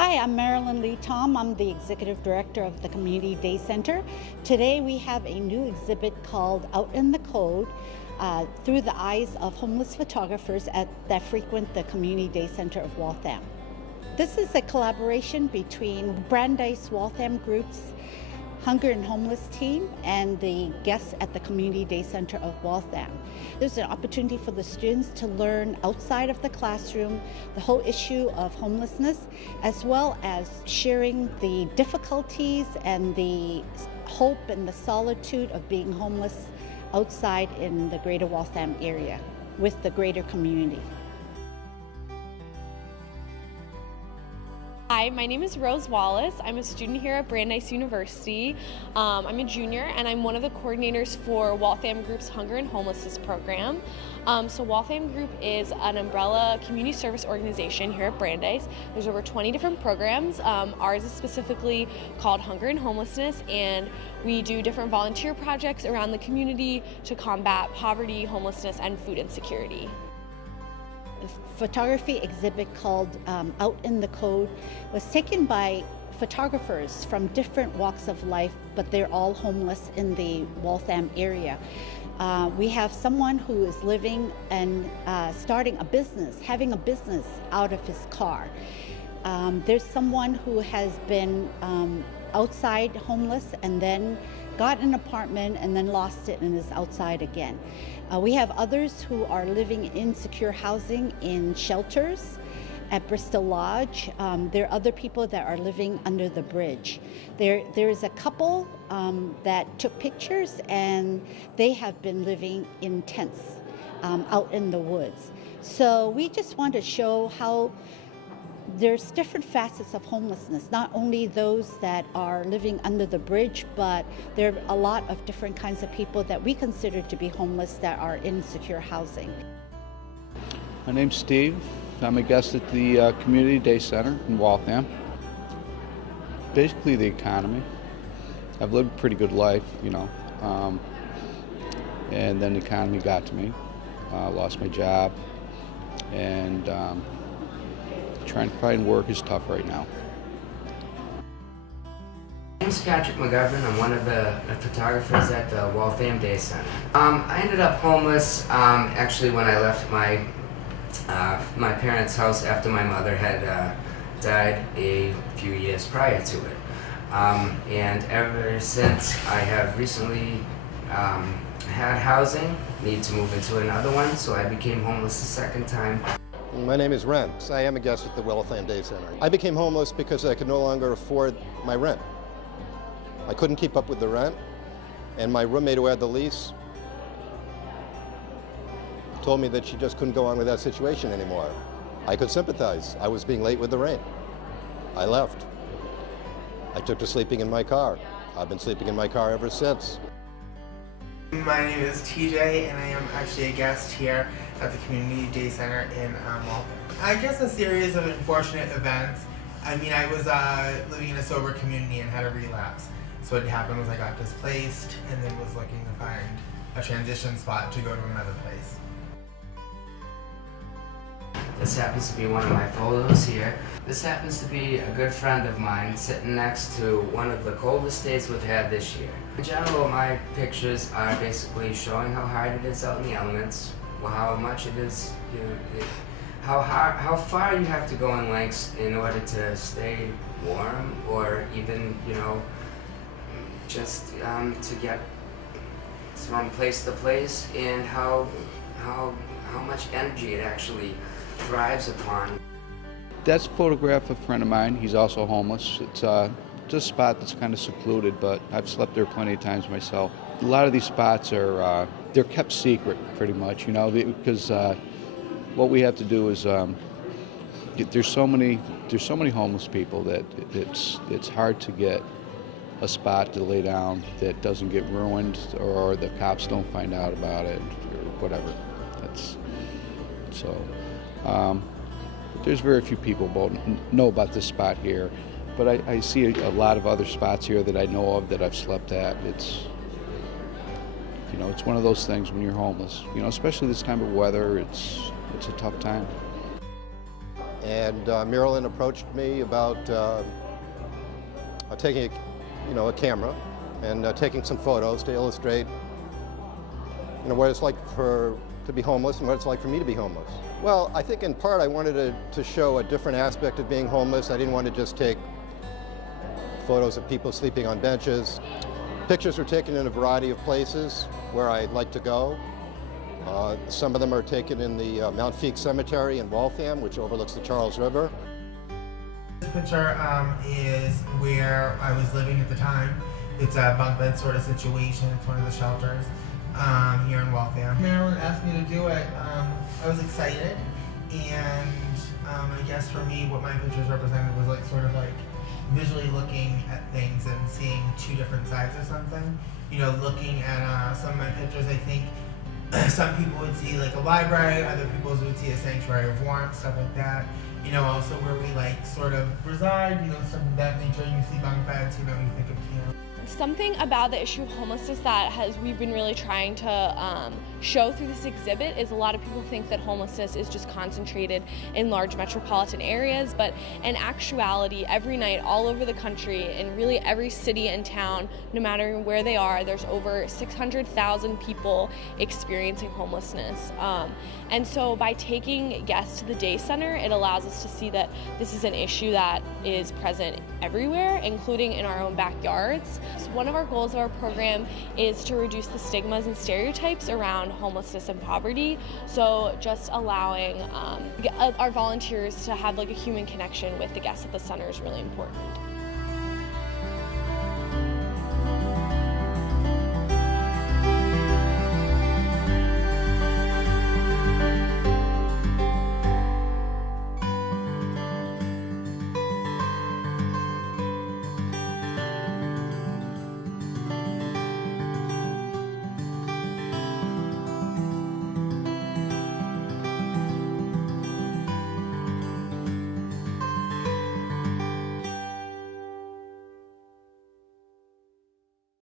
Hi, I'm Marilyn Lee Tom. I'm the Executive Director of the Community Day Center. Today we have a new exhibit called Out in the Cold, through the eyes of homeless photographers that frequent the Community Day Center of Waltham. This is a collaboration between Brandeis Waltham Group's Hunger and Homeless team and the guests at the Community Day Center of Waltham. There's an opportunity for the students to learn outside of the classroom the whole issue of homelessness, as well as sharing the difficulties and the hope and the solitude of being homeless outside in the greater Waltham area with the greater community. Hi, my name is Rose Wallace. I'm a student here at Brandeis University. I'm a junior and I'm one of the coordinators for Waltham Group's Hunger and Homelessness program. So Waltham Group is an umbrella community service organization here at Brandeis. There's over 20 different programs. Ours is specifically called Hunger and Homelessness, and we do different volunteer projects around the community to combat poverty, homelessness, and food insecurity. The photography exhibit called Out in the Cold was taken by photographers from different walks of life, but they're all homeless in the Waltham area. We have someone who is living and starting a business, having a business out of his car. There's someone who has been outside homeless and then got an apartment and then lost it and is outside again. We have others who are living in secure housing in shelters at Bristol Lodge. There are other people that are living under the bridge. There is a couple that took pictures, and they have been living in tents out in the woods. So we just want to show how there's different facets of homelessness, not only those that are living under the bridge, but there are a lot of different kinds of people that we consider to be homeless that are in secure housing. My name's Steve. I'm a guest at the Community Day Center in Waltham. Basically the economy. I've lived a pretty good life, and then the economy got to me. Lost my job, and trying to find work is tough right now. My name is Patrick McGovern. I'm one of the photographers at the Waltham Day Center. I ended up homeless actually when I left my parents' house after my mother had died a few years prior to it. And ever since, I have recently had housing, need to move into another one, so I became homeless a second time. My name is Ren. I am a guest at the Waltham Day Center. I became homeless because I could no longer afford my rent. I couldn't keep up with the rent, and my roommate who had the lease told me that she just couldn't go on with that situation anymore. I could sympathize. I was being late with the rent. I left. I took to sleeping in my car. I've been sleeping in my car ever since. My name is TJ, and I am actually a guest here at the Community Day Center in Waltham. I guess a series of unfortunate events. I mean, I was living in a sober community and had a relapse. So what happened was I got displaced and then was looking to find a transition spot to go to another place. This happens to be one of my photos here. This happens to be a good friend of mine sitting next to one of the coldest days we've had this year. In general, my pictures are basically showing how hard it is out in the elements, how much it is, how far you have to go in lengths in order to stay warm, or even, just to get from place to place, and how much energy it actually thrives upon. That's a photograph of a friend of mine. He's also homeless. It's just a spot that's kind of secluded, but I've slept there plenty of times myself. A lot of these spots are they're kept secret pretty much, because what we have to do is there's so many homeless people that it's hard to get a spot to lay down that doesn't get ruined, or the cops don't find out about it, or whatever. There's very few people know about this spot here, but I see a lot of other spots here that I know of that I've slept at. It's one of those things when you're homeless, especially this time of weather, it's a tough time. And Marilyn approached me about taking a camera and taking some photos to illustrate what it's like to be homeless and what it's like for me to be homeless. Well, I think in part I wanted to show a different aspect of being homeless. I didn't want to just take photos of people sleeping on benches. Pictures were taken in a variety of places where I like to go. Some of them are taken in the Mount Feek Cemetery in Waltham, which overlooks the Charles River. This picture is where I was living at the time. It's a bunk bed sort of situation. It's one of the shelters here in Waltham. Marilyn asked me to do it. I was excited, and I guess for me what my pictures represented was sort of visually looking at things and seeing two different sides of something. Looking at some of my pictures, I think some people would see a library, other people would see a sanctuary of warmth, stuff like that. Also where we sort of reside, stuff of that nature. You see bunk beds, you think of camp. Something about the issue of homelessness that we've been really trying to show through this exhibit is a lot of people think that homelessness is just concentrated in large metropolitan areas, but in actuality, every night all over the country, in really every city and town, no matter where they are, there's over 600,000 people experiencing homelessness. And so by taking guests to the day center, it allows us to see that this is an issue that is present everywhere, including in our own backyards. So one of our goals of our program is to reduce the stigmas and stereotypes around homelessness and poverty. So just allowing our volunteers to have a human connection with the guests at the center is really important.